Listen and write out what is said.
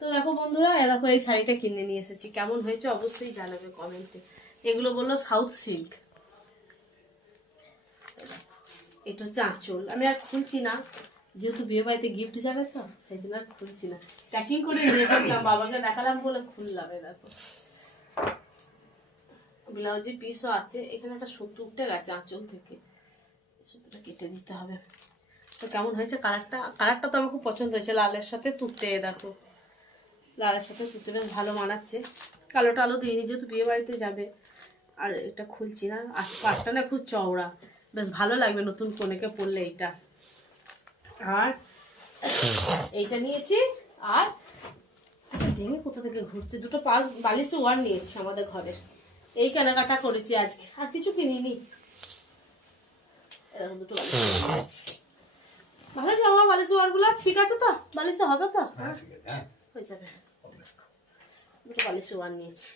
তো দেখো বন্ধুরা, দেখো এই শাড়িটা কিনে নিয়ে এসেছি, কেমন হয়েছে অবশ্যই জানাবে কমেন্টে। এগুলো বললো সাউথ সিল্ক। এটা হচ্ছে আঁচল, আমি আর খুলছি না যেহেতু বিয়ে বাড়িতে গিফট যাবে তো সেই জন্য আর খুলছি না। প্যাকিং করে নিয়ে এসেছিলাম, বাবাকে দেখালাম বলে খুললাম। দেখো ব্লাউজের পিসও আছে, এখানে একটা সুতো উঠে গেছে আঁচল থেকে, সুতোটা কেটে দিতে হবে। তো কেমন হয়েছে কালারটা তো আমার খুব পছন্দ হয়েছে, লালের সাথে তুতে। দেখো লালের সাথে তুতে বেশ ভালো মানাচ্ছে। কালো টালো দিইনি যেহেতু বিয়ে বাড়িতে যাবে। আর এটা খুলছি না, আর পাটটা না খুব চওড়া, বেশ ভালো লাগবে নতুন কনেকে পরলে এইটা। আর এইটা নিয়েছি, আর ডিঙে কোথা থেকে ঘুরছে, দুটো বালিশ ওয়ার নিয়েছি আমাদের ঘরের। এই কেনাকাটা করেছি আজকে, আর কিছু কিনিনি। এরকম দুটো বালিশ নিয়েছি। ভালো আছে আমার বালিশ ওয়ার গুলো, ঠিক আছে তো? বালিশে হবে তো? হয়ে যাবে। দুটো বালিশ ওয়ার নিয়েছি।